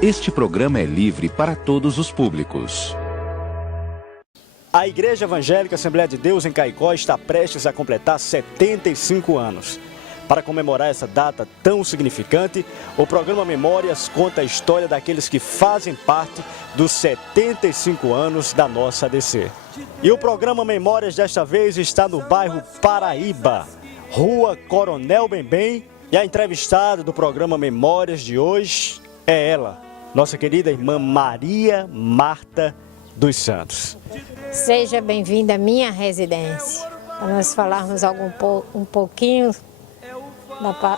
Este programa é livre para todos os públicos. A Igreja Evangélica Assembleia de Deus em Caicó está prestes a completar 75 anos. Para comemorar essa data tão significante, o programa Memórias conta a história daqueles que fazem parte dos 75 anos da nossa ADC. E o programa Memórias desta vez está no bairro Paraíba, Rua Coronel Bembem, e a entrevistada do programa Memórias de hoje é ela, nossa querida irmã Maria Marta dos Santos. Seja bem-vinda à minha residência, para nós falarmos um pouquinho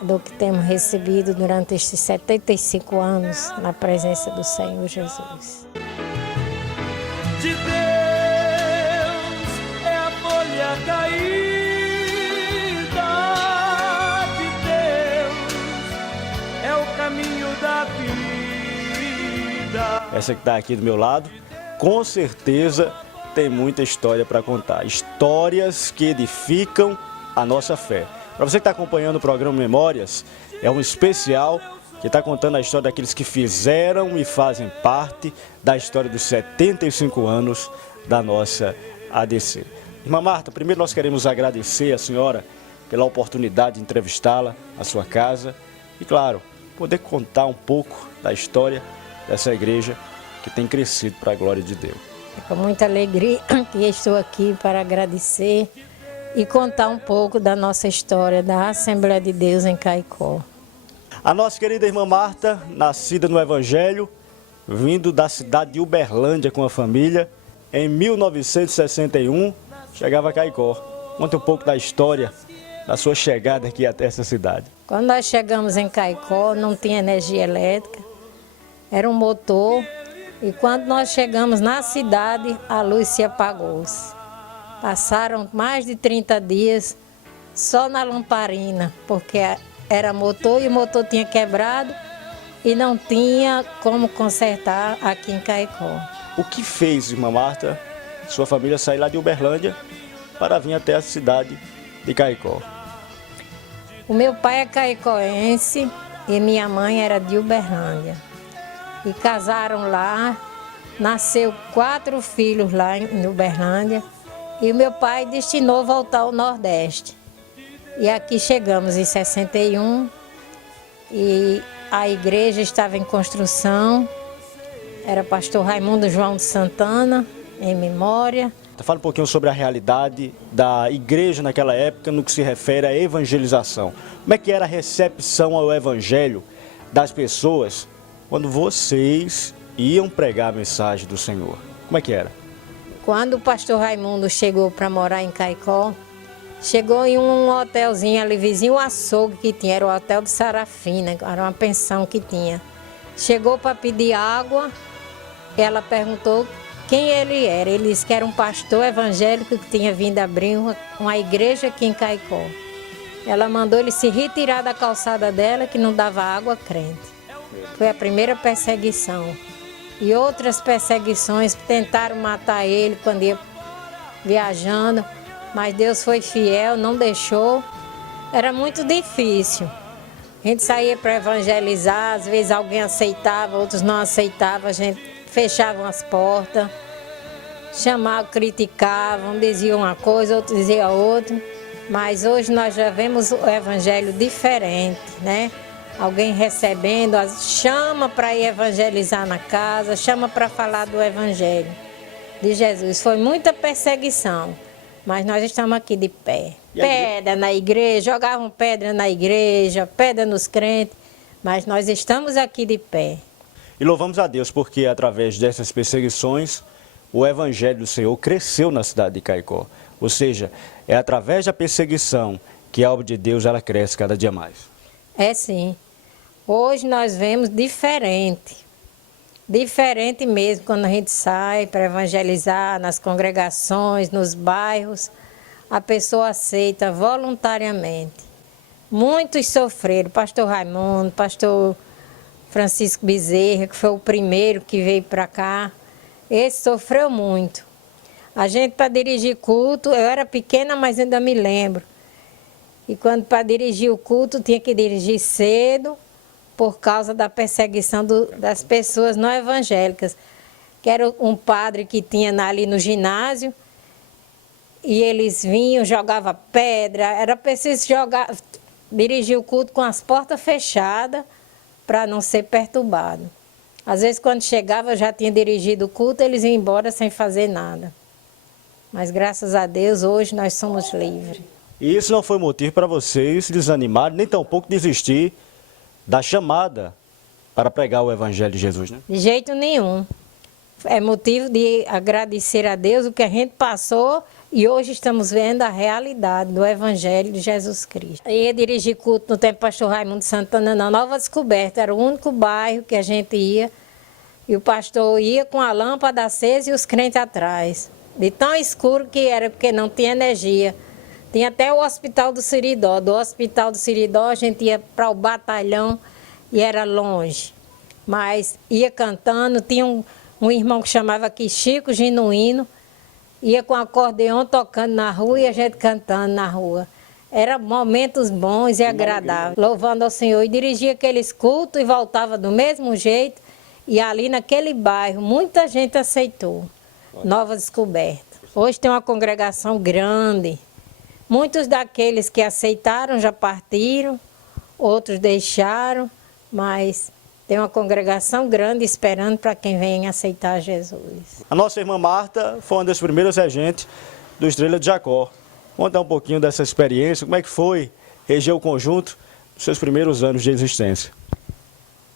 do que temos recebido durante estes 75 anos na presença do Senhor Jesus. De Deus é a folha caída, de Deus é o caminho da vida. Essa que está aqui do meu lado, com certeza tem muita história para contar. Histórias que edificam a nossa fé. Para você que está acompanhando o programa Memórias, é um especial que está contando a história daqueles que fizeram e fazem parte da história dos 75 anos da nossa ADC. Irmã Marta, primeiro nós queremos agradecer a senhora pela oportunidade de entrevistá-la à sua casa e, claro, poder contar um pouco da história dessa igreja que tem crescido para a glória de Deus. É com muita alegria que estou aqui para agradecer e contar um pouco da nossa história da Assembleia de Deus em Caicó. A nossa querida irmã Marta, nascida no Evangelho, vindo da cidade de Uberlândia com a família, em 1961, chegava a Caicó. Conta um pouco da história da sua chegada aqui até essa cidade. Quando nós chegamos em Caicó, não tinha energia elétrica, era um motor, e quando nós chegamos na cidade, a luz se apagou. Passaram mais de 30 dias só na lamparina, porque era motor e o motor tinha quebrado e não tinha como consertar aqui em Caicó. O que fez, irmã Marta, sua família sair lá de Uberlândia para vir até a cidade de Caicó? O meu pai é caicoense e minha mãe era de Uberlândia. E casaram lá, nasceu 4 filhos lá em Uberlândia. E o meu pai destinou voltar ao Nordeste. E aqui chegamos em 61 e a igreja estava em construção. Era pastor Raimundo João de Santana, em memória. Fala um pouquinho sobre a realidade da igreja naquela época no que se refere à evangelização. Como é que era a recepção ao evangelho das pessoas quando vocês iam pregar a mensagem do Senhor? Como é que era? Quando o pastor Raimundo chegou para morar em Caicó, chegou em um hotelzinho ali vizinho, o açougue que tinha, era o Hotel do Sarafina, era uma pensão que tinha. Chegou para pedir água, ela perguntou quem ele era. Ele disse que era um pastor evangélico que tinha vindo abrir uma igreja aqui em Caicó. Ela mandou ele se retirar da calçada dela, que não dava água crente. Foi a primeira perseguição. E outras perseguições tentaram matar ele quando ia viajando, mas Deus foi fiel, não deixou. Era muito difícil. A gente saía para evangelizar, às vezes alguém aceitava, outros não aceitavam, a gente fechava as portas, chamavam, criticavam, diziam uma coisa, outros diziam outra. Mas hoje nós já vemos o evangelho diferente, né? Alguém recebendo, chama para ir evangelizar na casa, chama para falar do evangelho de Jesus. Foi muita perseguição, mas nós estamos aqui de pé. Pedra na igreja, jogavam pedra na igreja, pedra nos crentes, mas nós estamos aqui de pé. E louvamos a Deus porque através dessas perseguições, o evangelho do Senhor cresceu na cidade de Caicó. Ou seja, é através da perseguição que a obra de Deus ela cresce cada dia mais. É sim. Hoje nós vemos diferente. Diferente mesmo quando a gente sai para evangelizar nas congregações, nos bairros. A pessoa aceita voluntariamente. Muitos sofreram. Pastor Raimundo, pastor Francisco Bezerra, que foi o primeiro que veio para cá. Esse sofreu muito. A gente, para dirigir culto, eu era pequena, mas ainda me lembro. E quando para dirigir o culto, tinha que dirigir cedo, por causa da perseguição das pessoas não evangélicas. Que era um padre que tinha ali no ginásio, e eles vinham, jogavam pedra, era preciso dirigir o culto com as portas fechadas para não ser perturbado. Às vezes, quando chegava, já tinha dirigido o culto, eles iam embora sem fazer nada. Mas, graças a Deus, hoje nós somos livres. E isso não foi motivo para vocês desanimarem, nem tampouco desistir da chamada para pregar o Evangelho de Jesus, né? De jeito nenhum. É motivo de agradecer a Deus o que a gente passou e hoje estamos vendo a realidade do Evangelho de Jesus Cristo. Eu ia dirigir culto no tempo do pastor Raimundo Santana na Nova Descoberta, era o único bairro que a gente ia e o pastor ia com a lâmpada acesa e os crentes atrás. De tão escuro que era, porque não tinha energia. Tinha até o Hospital do Siridó. Do Hospital do Siridó a gente ia para o batalhão e era longe. Mas ia cantando, tinha um irmão que chamava aqui Chico Genuíno, ia com acordeão tocando na rua e a gente cantando na rua. Eram momentos bons e agradáveis, louvando ao Senhor. E dirigia aqueles cultos e voltava do mesmo jeito. E ali naquele bairro muita gente aceitou. Nova Descoberta. Hoje tem uma congregação grande. Muitos daqueles que aceitaram já partiram, outros deixaram, mas tem uma congregação grande esperando para quem vem aceitar Jesus. A nossa irmã Marta foi uma das primeiras regentes do Estrela de Jacó. Conta um pouquinho dessa experiência, como é que foi reger o conjunto nos seus primeiros anos de existência.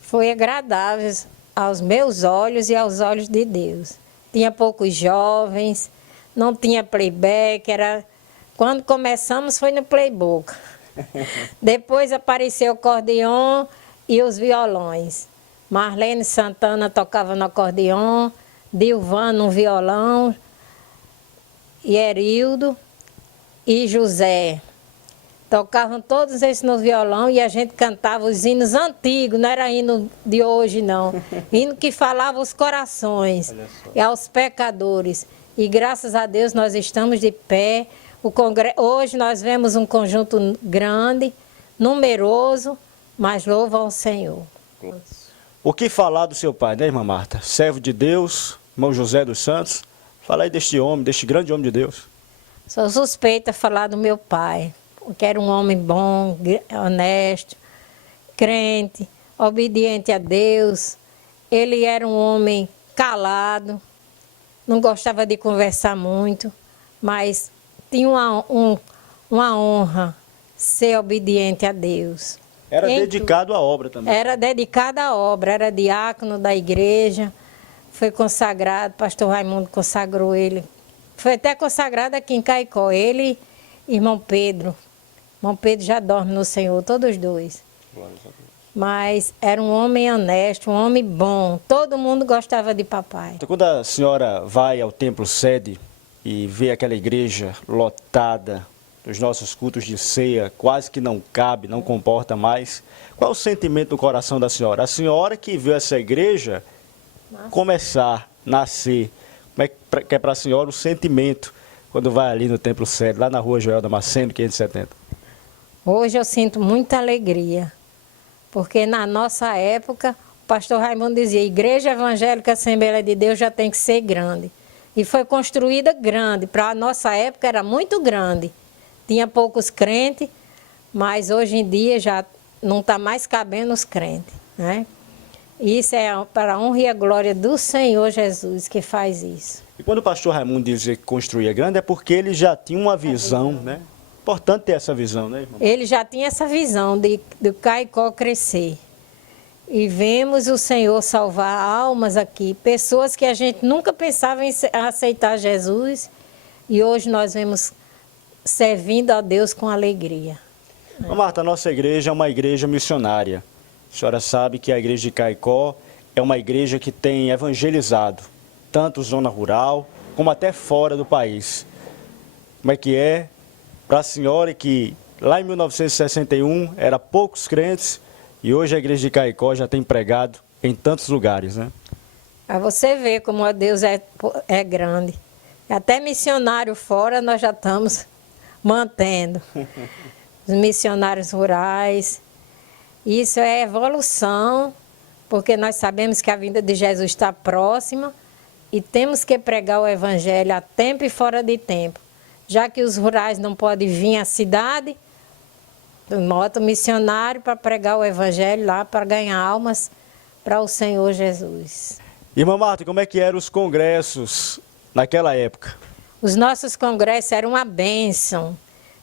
Foi agradável aos meus olhos e aos olhos de Deus. Tinha poucos jovens, não tinha playback, quando começamos foi no playbook. Depois apareceu o acordeon e os violões. Marlene Santana tocava no acordeon, Dilvan no violão, e Erildo e José. Tocavam todos esses no violão e a gente cantava os hinos antigos, não era hino de hoje não. Hino que falava os corações e aos pecadores. E graças a Deus nós estamos de pé. Hoje nós vemos um conjunto grande, numeroso, mas louva ao Senhor. O que falar do seu pai, né, irmã Marta? Servo de Deus, irmão José dos Santos. Fala aí deste homem, deste grande homem de Deus. Sou suspeita a falar do meu pai, porque era um homem bom, honesto, crente, obediente a Deus. Ele era um homem calado, não gostava de conversar muito, mas tinha uma honra ser obediente a Deus. Era dedicado à obra também. Era dedicado à obra, era diácono da igreja, foi consagrado, pastor Raimundo consagrou ele. Foi até consagrado aqui em Caicó, ele e irmão Pedro. Irmão Pedro já dorme no Senhor, todos dois. Mas era um homem honesto, um homem bom, todo mundo gostava de papai. Então, quando a senhora vai ao templo sede e vê aquela igreja lotada, os nossos cultos de ceia, quase que não cabe, não comporta mais, qual é o sentimento do coração da senhora? A senhora que viu essa igreja começar, nascer, como é que é para a senhora o sentimento quando vai ali no templo sede, lá na rua Joel Damasceno, 570? Hoje eu sinto muita alegria, porque na nossa época, o pastor Raimundo dizia, Igreja Evangélica Assembleia de Deus já tem que ser grande. E foi construída grande, para a nossa época era muito grande. Tinha poucos crentes, mas hoje em dia já não está mais cabendo os crentes, né? Isso é para a honra e a glória do Senhor Jesus que faz isso. E quando o pastor Raimundo dizia que construía grande, é porque ele já tinha uma visão, né? Importante ter essa visão, né, irmão? Ele já tinha essa visão de Caicó crescer. E vemos o Senhor salvar almas aqui, pessoas que a gente nunca pensava em aceitar Jesus, e hoje nós vemos servindo a Deus com alegria. Marta, a nossa igreja é uma igreja missionária. A senhora sabe que a igreja de Caicó é uma igreja que tem evangelizado, tanto zona rural, como até fora do país. Como é que é para a senhora que lá em 1961 era poucos crentes e hoje a igreja de Caicó já tem pregado em tantos lugares, né? Para você ver como a Deus é grande. Até missionário fora nós já estamos mantendo. Os missionários rurais. Isso é evolução, porque nós sabemos que a vinda de Jesus está próxima e temos que pregar o evangelho a tempo e fora de tempo. Já que os rurais não podem vir à cidade, bota o missionário para pregar o evangelho lá, para ganhar almas para o Senhor Jesus. Irmã Marta, como é que eram os congressos naquela época? Os nossos congressos eram uma bênção.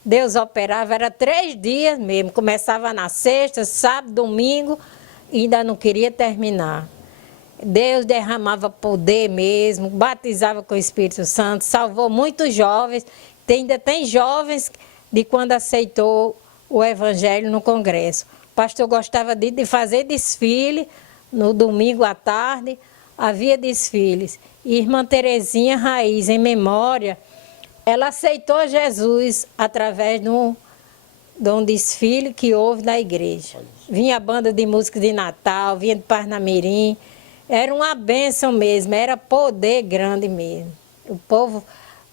Deus operava, era 3 dias mesmo. Começava na sexta, sábado, domingo e ainda não queria terminar. Deus derramava poder mesmo, batizava com o Espírito Santo, salvou muitos jovens. Ainda tem jovens de quando aceitou o evangelho no congresso. O pastor gostava de fazer desfile no domingo à tarde, havia desfiles. E irmã Terezinha Raiz, em memória, ela aceitou Jesus através de um desfile que houve na igreja. Vinha a banda de música de Natal, vinha de Parnamirim. Era uma bênção mesmo, era poder grande mesmo. O povo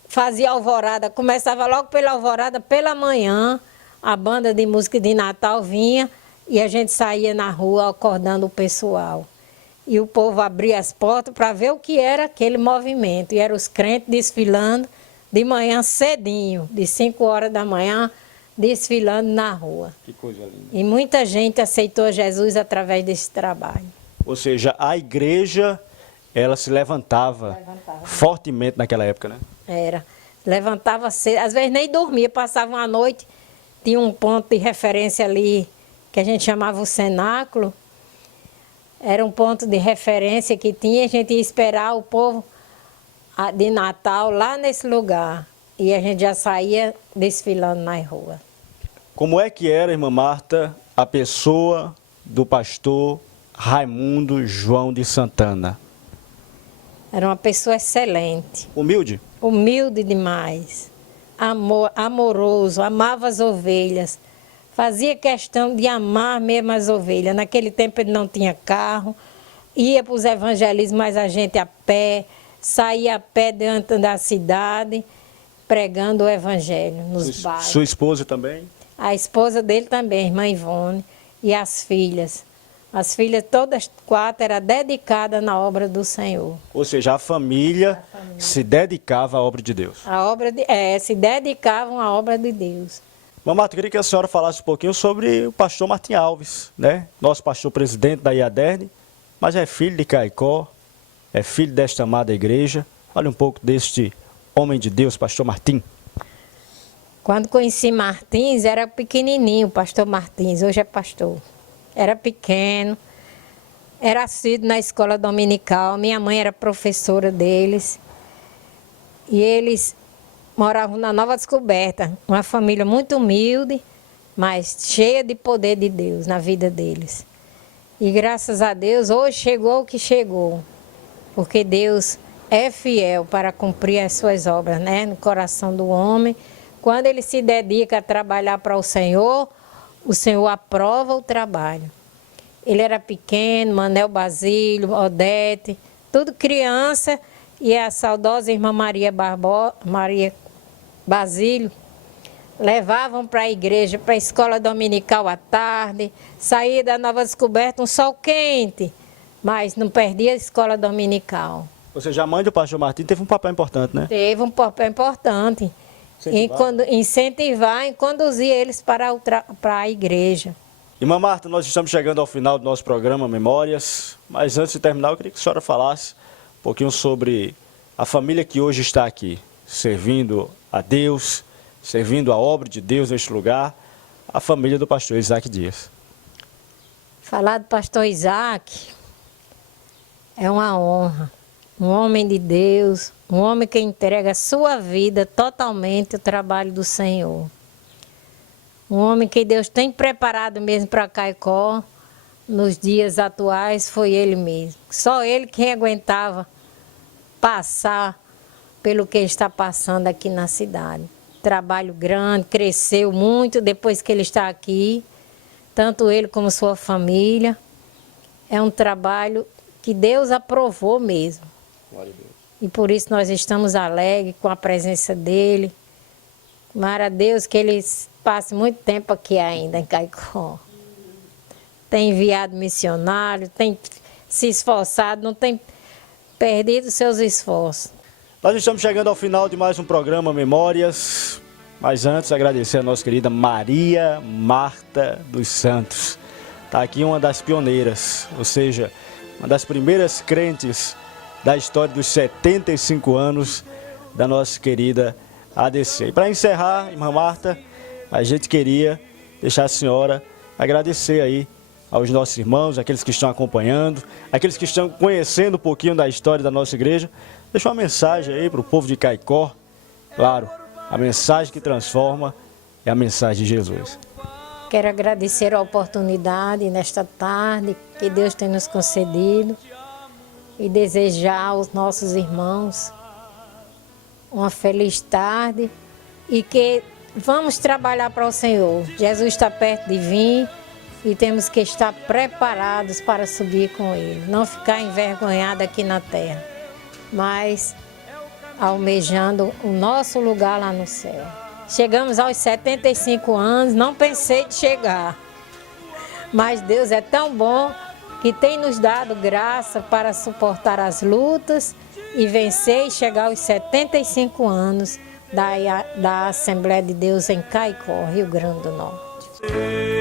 fazia alvorada, começava logo pela alvorada, pela manhã, a banda de música de Natal vinha e a gente saía na rua acordando o pessoal. E o povo abria as portas para ver o que era aquele movimento. E eram os crentes desfilando de manhã cedinho, de 5 horas da manhã, desfilando na rua. Que coisa linda. E muita gente aceitou Jesus através desse trabalho. Ou seja, a igreja, ela se levantava fortemente naquela época, né? Era. Levantava cedo, às vezes nem dormia, passava uma noite, tinha um ponto de referência ali, que a gente chamava o cenáculo. Era um ponto de referência que tinha, a gente ia esperar o povo de Natal lá nesse lugar. E a gente já saía desfilando na rua. Como é que era, irmã Marta, a pessoa do pastor Raimundo João de Santana? Era uma pessoa excelente. Humilde? Humilde demais. Amoroso, amava as ovelhas. Fazia questão de amar mesmo as ovelhas. Naquele tempo ele não tinha carro, ia para os evangelismos, mas a gente a pé, saía a pé dentro da cidade, pregando o evangelho nos bairros. Sua esposa também? A esposa dele também, irmã Ivone, e as filhas. As filhas todas 4 eram dedicadas na obra do Senhor. Ou seja, a família se dedicava à obra de Deus. Se dedicavam à obra de Deus. Irmã Marta, eu queria que a senhora falasse um pouquinho sobre o pastor Martim Alves, né? Nosso pastor presidente da IADERN, mas é filho de Caicó, é filho desta amada igreja. Fale um pouco deste homem de Deus, pastor Martim. Quando conheci Martins, era pequenininho, o pastor Martins, hoje é pastor. Era pequeno, era assíduo na escola dominical, minha mãe era professora deles. E eles moravam na Nova Descoberta, uma família muito humilde, mas cheia de poder de Deus na vida deles. E graças a Deus, hoje chegou o que chegou, porque Deus é fiel para cumprir as suas obras, né, no coração do homem. Quando ele se dedica a trabalhar para o Senhor aprova o trabalho. Ele era pequeno, Manel Basílio, Odete, tudo criança, e a saudosa irmã Maria Basílio levavam para a igreja, para a escola dominical à tarde, saía da Nova Descoberta, um sol quente, mas não perdia a escola dominical. Ou seja, a mãe do pastor Martim teve um papel importante, né? Teve um papel importante. Incentivar e conduzir eles para a igreja. Irmã Marta, nós estamos chegando ao final do nosso programa Memórias, mas antes de terminar eu queria que a senhora falasse um pouquinho sobre a família que hoje está aqui, servindo a Deus, servindo a obra de Deus neste lugar, a família do pastor Isaac Dias. Falar do pastor Isaac é uma honra. Um homem de Deus, um homem que entrega a sua vida totalmente ao trabalho do Senhor. Um homem que Deus tem preparado mesmo para Caicó, nos dias atuais, foi ele mesmo. Só ele quem aguentava passar pelo que está passando aqui na cidade. Trabalho grande, cresceu muito depois que ele está aqui, tanto ele como sua família. É um trabalho que Deus aprovou mesmo. E por isso nós estamos alegres com a presença dele. Tomara a Deus que ele passe muito tempo aqui ainda em Caicó. tem enviado missionário, tem se esforçado, não tem perdido seus esforços. Nós estamos chegando ao final de mais um programa Memórias, mas antes agradecer a nossa querida Maria Marta dos Santos. Está aqui uma das pioneiras, ou seja, uma das primeiras crentes da história dos 75 anos da nossa querida ADC. E para encerrar, irmã Marta, a gente queria deixar a senhora agradecer aí aos nossos irmãos, aqueles que estão acompanhando, aqueles que estão conhecendo um pouquinho da história da nossa igreja. Deixa uma mensagem aí para o povo de Caicó. Claro, a mensagem que transforma é a mensagem de Jesus. Quero agradecer a oportunidade nesta tarde que Deus tem nos concedido e desejar aos nossos irmãos uma feliz tarde e que vamos trabalhar para o Senhor. Jesus está perto de vir e temos que estar preparados para subir com Ele. Não ficar envergonhado aqui na terra, mas almejando o nosso lugar lá no céu. Chegamos aos 75 anos, não pensei de chegar, mas Deus é tão bom que tem nos dado graça para suportar as lutas e vencer e chegar aos 75 anos da Assembleia de Deus em Caicó, Rio Grande do Norte.